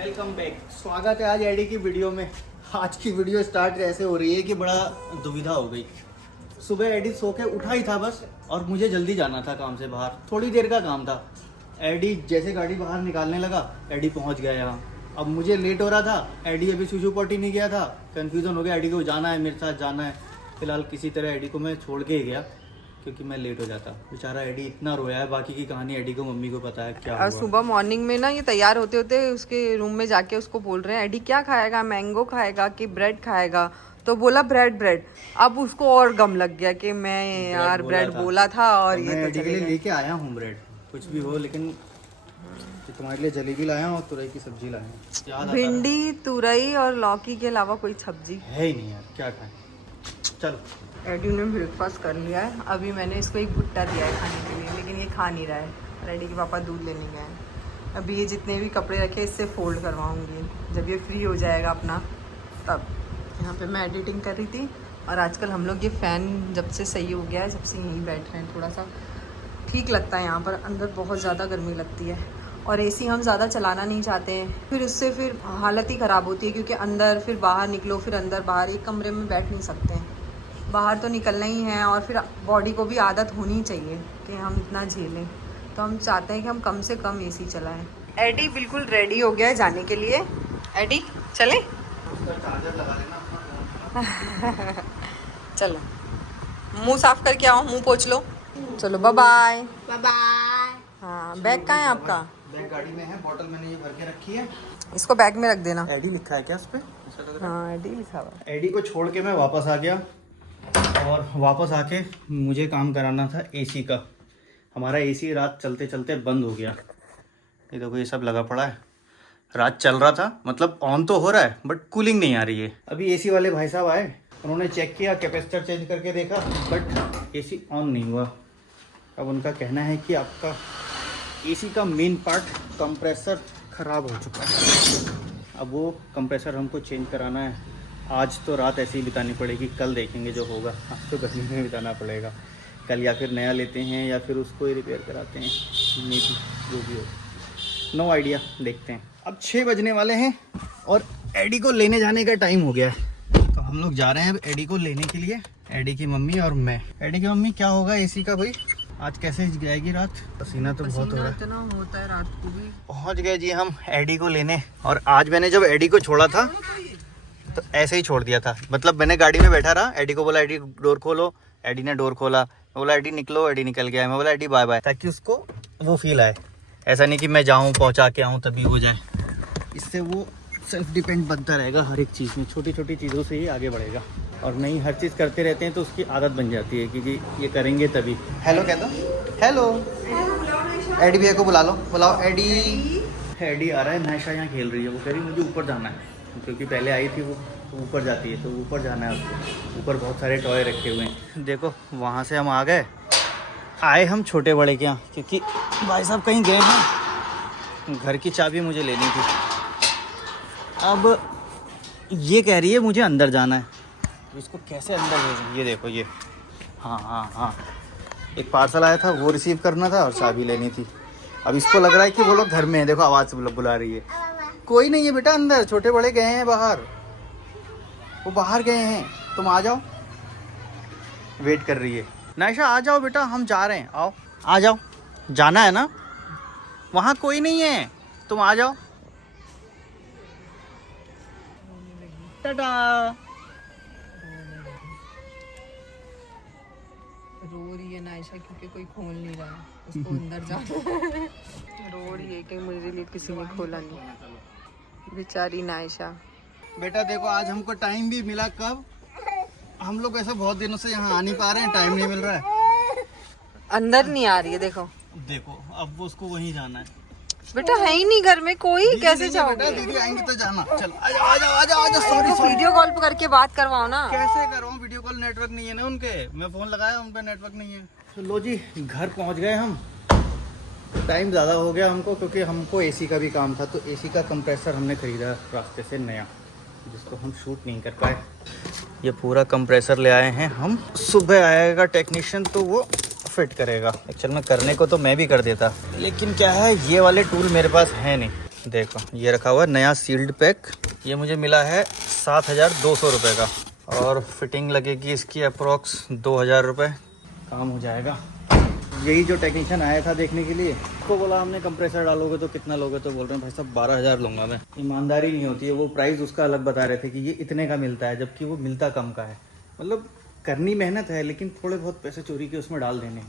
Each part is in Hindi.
Welcome back. स्वागत है आज एडी की वीडियो में। आज की वीडियो स्टार्ट ऐसे हो रही है कि बड़ा दुविधा हो गई। सुबह एडी सो के उठा ही था बस, और मुझे जल्दी जाना था काम से बाहर, थोड़ी देर का काम था। एडी जैसे गाड़ी बाहर निकालने लगा, एडी पहुंच गया यहाँ। अब मुझे लेट हो रहा था, एडी अभी सुसु पॉटी नहीं गया था, कन्फ्यूज़न हो गया, एडी को जाना है, मेरे साथ जाना है। फिलहाल किसी तरह एडी को मैं छोड़ के ही गया क्योंकि मैं लेट हो जाता। बेचारा एडी इतना रोया है, बाकी की कहानी एडी को मम्मी को पता है क्या हुआ। सुबह मॉर्निंग में ना ये तैयार होते होते उसके रूम में जाके उसको बोल रहे हैं एडी क्या खाएगा, मैंगो खाएगा कि ब्रेड खाएगा। तो बोला ब्रेड। अब उसको और गम लग गया कि मैं यार ब्रेड बोला था और ये मैं तो एडी के लिए लेके आया हूँ ब्रेड, कुछ भी हो, लेकिन तुम्हारे लिए जलेबी लाया हूँ और तुरई की सब्जी लाया हूँ। भिंडी तुरई और लौकी के अलावा कोई सब्जी है ही नहीं यार, क्या खाएं। चलो एडी ने ब्रेकफास्ट कर लिया है। अभी मैंने इसको एक भुट्टा दिया है खाने के लिए, लेकिन ये खा नहीं रहा है। और एडी के पापा दूध लेने गए हैं। अभी ये जितने भी कपड़े रखे इससे फोल्ड करवाऊंगी जब ये फ्री हो जाएगा अपना तब। यहाँ पे मैं एडिटिंग कर रही थी और आजकल हम लोग ये फ़ैन जब से सही हो गया है, जब से यहीं बैठ रहे हैं, थोड़ा सा ठीक लगता है। यहाँ पर अंदर बहुत ज़्यादा गर्मी लगती है और एसी हम ज़्यादा चलाना नहीं चाहते हैं, फिर उससे फिर हालत ही ख़राब होती है क्योंकि अंदर फिर बाहर निकलो, फिर अंदर बाहर, एक कमरे में बैठ नहीं सकते हैं। बाहर तो निकलना ही है और फिर बॉडी को भी आदत होनी चाहिए कि हम इतना झेलें। तो हम चाहते हैं कि हम कम से कम एसी चलाएं। एडी बिल्कुल रेडी हो गया है जाने के लिए। एडी चले चार्जर लगा लेना। चलो मुंह साफ करके आओ, मुंह पोंछ लो। चलो बाय बाय। Bye bye. हाँ बैग कहाँ है आपका? बैग गाड़ी में है, बोतल मैंने ये भर के रखी है। इसको बैग में रख देना। एडी लिखा है क्या उस पे? हाँ एडी लिखा हुआ है। एडी को छोड़ के मैं वापस आ गया और वापस आके मुझे काम कराना था एसी का। हमारा एसी रात चलते चलते बंद हो गया। ये देखो ये सब लगा पड़ा है। रात चल रहा था, मतलब ऑन तो हो रहा है बट कूलिंग नहीं आ रही है। अभी एसी वाले भाई साहब आए, उन्होंने चेक किया, कैपेसिटर चेंज करके देखा बट एसी ऑन नहीं हुआ। अब उनका कहना है कि आपका एसी का मेन पार्ट कंप्रेसर ख़राब हो चुका है। अब वो कंप्रेसर हमको चेंज कराना है। आज तो रात ऐसे ही बितानी पड़ेगी, कल देखेंगे जो होगा। आज तो गर्मी में बिताना पड़ेगा, कल या फिर नया लेते हैं या फिर उसको ही रिपेयर कराते हैं, मे बी जो भी हो, नो आइडिया, देखते हैं। अब 6 बजने वाले हैं और एडी को लेने जाने का टाइम हो गया है। तो हम लोग जा रहे हैं अब एडी को लेने के लिए, एडी की मम्मी और मैं। एडी की मम्मी क्या होगा एसी का भाई, आज कैसे जाएगी रात? पसीना तो बहुत हो रहा है। इतना होता है रात को भी। पहुँच गए जी हम एडी को लेने। और आज मैंने जब एडी को छोड़ा था तो ऐसे ही छोड़ दिया था, मतलब मैंने गाड़ी में बैठा रहा, एडी को बोला एडी डोर खोलो, एडी ने डोर खोला, मैं बोला एडी निकलो, एडी निकल गया, मैं बोला एडी बाय बाय, ताकि उसको वो फील आए। ऐसा नहीं कि मैं जाऊँ पहुँचा के आऊँ तभी हो जाए। इससे वो सेल्फ डिपेंड बनता रहेगा हर एक चीज़ में, छोटी छोटी चीज़ों से ही आगे बढ़ेगा। और नहीं, हर चीज़ करते रहते हैं तो उसकी आदत बन जाती है क्योंकि ये करेंगे तभी। हेलो कह दो, हेलो। एडी भैया को बुला लो, बुलाओ एडी। एडी आ रहा है, नायशा यहाँ खेल रही है, वो कह रही मुझे ऊपर जाना है क्योंकि पहले आई थी वो, तो ऊपर जाती है, तो ऊपर जाना है उसको। ऊपर बहुत सारे टॉय रखे हुए हैं। देखो वहाँ से हम आ गए, आए हम छोटे बड़े के यहाँ क्योंकि भाई साहब कहीं गए हैं, घर की चाबी मुझे लेनी थी। अब ये कह रही है मुझे अंदर जाना है, तो इसको कैसे अंदर भेजें? ये देखो ये, हाँ, एक पार्सल आया था वो रिसीव करना था और चाबी लेनी थी। अब इसको लग रहा है कि वो लोग घर में है, देखो आवाज़ से बुला रही है। कोई नहीं है बेटा अंदर, छोटे बड़े गए हैं बाहर, वो बाहर गए हैं, तुम आ जाओ। वेट कर रही है। नायशा आ जाओ बेटा, हम जा रहे हैं, आओ आ जाओ, जाना है ना, वहाँ कोई नहीं है, तुम आ जाओ। टाटा। रो रही है नायशा क्योंकि कोई खोल नहीं रहा है, उसको अंदर जाना रो रही है कि मेरे लिए किसी ने खोला नहीं, बेचारी नायशा। बेटा देखो आज हमको टाइम भी मिला, कब? हम लोग ऐसे बहुत दिनों से यहाँ आ नहीं पा रहे हैं, टाइम नहीं मिल रहा है। अंदर नहीं आ रही है, देखो अब वो उसको वहीं जाना है। बेटा है ही नहीं घर में कोई, कैसे जाओगे? दीदी आएंगे तो जाना। चल आ जाओ। सॉरी वीडियो कॉल पे करके बात करवाओ ना। कैसे करूँ, वीडियो कॉल नेटवर्क नहीं है ना उनके, मैं फ़ोन लगाया उन पर नेटवर्क नहीं है। तो लो जी घर पहुँच गए हम। टाइम ज़्यादा हो गया हमको क्योंकि हमको एसी का भी काम था, तो एसी का कंप्रेसर हमने ख़रीदा रास्ते से नया, जिसको हम शूट नहीं कर पाए। ये पूरा कंप्रेसर ले आए हैं हम, सुबह आएगा टेक्नीशियन तो वो फिट करेगा। एक्चुअल में करने को तो मैं भी कर देता, लेकिन क्या है ये वाले टूल मेरे पास है नहीं। देखो ये रखा हुआ है नया सील्ड पैक, ये मुझे मिला है 7,200 रुपये का, और फिटिंग लगेगी इसकी अप्रोक्स 2,000 रुपये, काम हो जाएगा। यही जो टेक्नीशियन आया था देखने के लिए, उसको बोला हमने कंप्रेसर डालोगे तो कितना लोगे, तो बोल रहे हैं भाई साहब 12,000 लूँगा मैं। ईमानदारी नहीं होती है, वो प्राइस उसका अलग बता रहे थे कि ये इतने का मिलता है, जबकि वो मिलता कम का है। मतलब करनी मेहनत है, लेकिन थोड़े बहुत पैसे चोरी के उसमें डाल देने।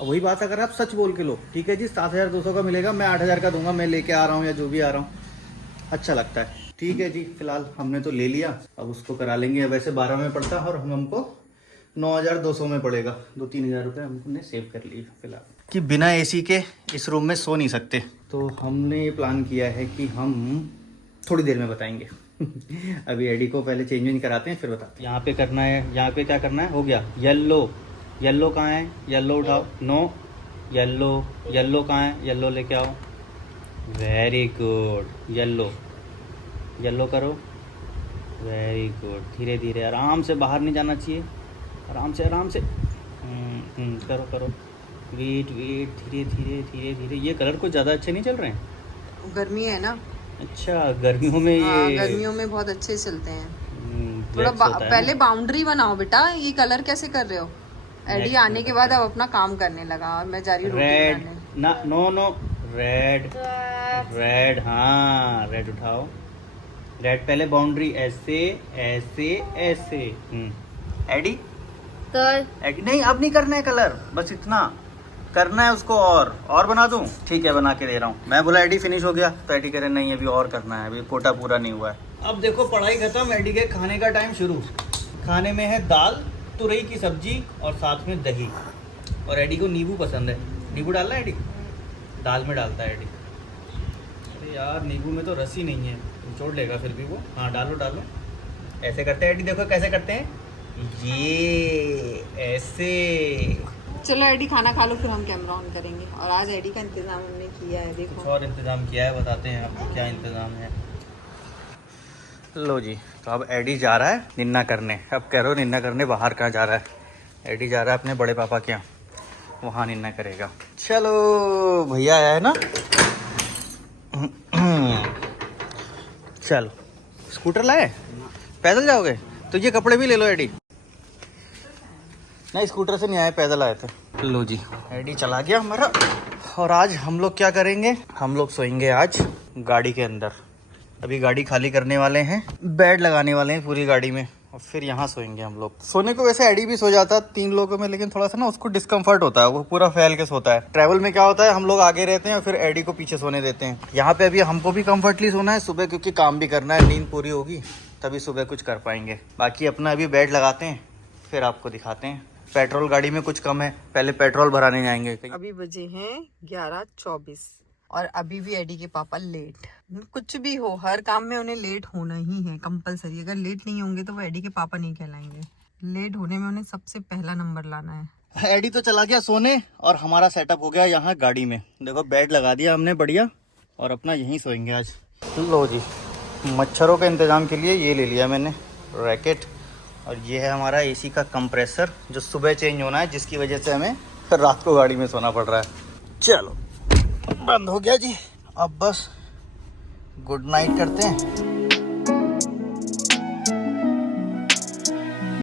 अब वही बात अगर आप सच बोल के लो, ठीक है जी 7,200 का मिलेगा, मैं 8,000 का दूंगा, मैं लेके आ रहा हूँ या जो भी आ रहा हूँ, अच्छा लगता है। ठीक है जी, फिलहाल हमने तो ले लिया, अब उसको करा लेंगे। वैसे 12 में पड़ता और हमको 9,200 में पड़ेगा, 2-3 हज़ार रुपये हमने सेव कर लिए फिलहाल। कि बिना एसी के इस रूम में सो नहीं सकते, तो हमने ये प्लान किया है कि हम थोड़ी देर में बताएंगे। अभी एडी को पहले चेंज वेंज कराते हैं फिर बताते हैं। यहाँ पे करना है, यहाँ पे क्या करना है, हो गया येल्लो। येल्लो कहाँ है, येल्लो उठाओ, नो येल्लो, येल्लो कहाँ है, येल्लो लेके आओ, वेरी गुड, येल्लो, येल्लो करो, वेरी गुड। धीरे धीरे आराम से, बाहर नहीं जाना चाहिए, आराम से आराम से, करो करो, वेट वेट, धीरे धीरे धीरे धीरे। ये कलर कुछ ज़्यादा अच्छे नहीं चल रहे हैं, गर्मी है ना। अच्छा गर्मियों में हाँ, ये गर्मियों में बहुत अच्छे चलते हैं। थोड़ा पहले बाउंड्री बनाओ बेटा, ये कलर कैसे कर रहे हो। एडी आने के बाद अब अपना काम करने लगा और मैं जा रही हूँ रेड ना, नो नो, रेड रेड, हाँ रेड उठाओ, रेड पहले बाउंड्री, ऐसे ऐसे ऐसे। एडी एडी नहीं, अब नहीं करना है कलर, बस इतना करना है उसको। और बना दूं, ठीक है बना के दे रहा हूँ। मैं बोला एडी फिनिश हो गया, तो एडी कह रहे नहीं अभी और करना है, अभी कोटा पूरा नहीं हुआ है। अब देखो पढ़ाई खत्म, एडी के खाने का टाइम शुरू। खाने में है दाल, तुरई की सब्जी और साथ में दही, और एडी को नींबू पसंद है। नींबू डालना है एडी, दाल में डालता है एडी। अरे यार नींबू में तो रस ही नहीं है, छोड़ लेगा फिर भी वो। हाँ डालो डालो, ऐसे करते हैं एडी, देखो कैसे करते हैं, ये ऐसे। चलो एडी खाना खा लो, फिर हम कैमरा ऑन करेंगे। और आज एडी का इंतजाम हमने किया है, देखो कुछ और इंतजाम किया है, बताते हैं आपको क्या इंतजाम है। लो जी, तो अब एडी जा रहा है निन्ना करने। अब कह रहे हो निन्ना करने बाहर कहाँ जा रहा है, एडी जा रहा है अपने बड़े पापा के यहाँ, वहाँ निन्ना करेगा। चलो भैया आया है ना, चलो। स्कूटर लाए, पैदल जाओगे तो ये कपड़े भी ले लो एडी। नहीं स्कूटर से नहीं आए, पैदल आए थे। लो जी एडी चला गया हमारा। और आज हम लोग क्या करेंगे, हम लोग सोएंगे आज गाड़ी के अंदर। अभी गाड़ी खाली करने वाले हैं, बेड लगाने वाले हैं पूरी गाड़ी में, और फिर यहाँ सोएंगे हम लोग। सोने को वैसे एडी भी सो जाता 3 लोगों में, लेकिन थोड़ा सा ना उसको डिस्कम्फर्ट होता है, वो पूरा फैल के सोता है। ट्रैवल में क्या होता है, हम लोग आगे रहते हैं और फिर एडी को पीछे सोने देते हैं। यहाँ पे अभी हमको भी कम्फर्टली सोना है सुबह, क्योंकि काम भी करना है, नींद पूरी होगी तभी सुबह कुछ कर पाएंगे। बाकी अपना अभी बेड लगाते हैं, फिर आपको दिखाते हैं। पेट्रोल गाड़ी में कुछ कम है, पहले पेट्रोल भराने जाएंगे। अभी बजे हैं 11:24 और अभी भी एडी के पापा लेट। कुछ भी हो, हर काम में उन्हें लेट होना ही है कंपलसरी। अगर लेट नहीं होंगे तो वो एडी के पापा नहीं कहलाएंगे। लेट होने में उन्हें सबसे पहला नंबर लाना है। एडी तो चला गया सोने, और हमारा सेटअप हो गया यहाँ गाड़ी में। देखो बेड लगा दिया हमने बढ़िया, और अपना यहीं सोएंगे आज। लो जी, मच्छरों के इंतज़ाम के लिए ये ले लिया मैंने रैकेट, और ये है हमारा एसी का कंप्रेसर जो सुबह चेंज होना है, जिसकी वजह से हमें रात को गाड़ी में सोना पड़ रहा है। चलो बंद हो गया जी, अब बस गुड नाइट करते हैं।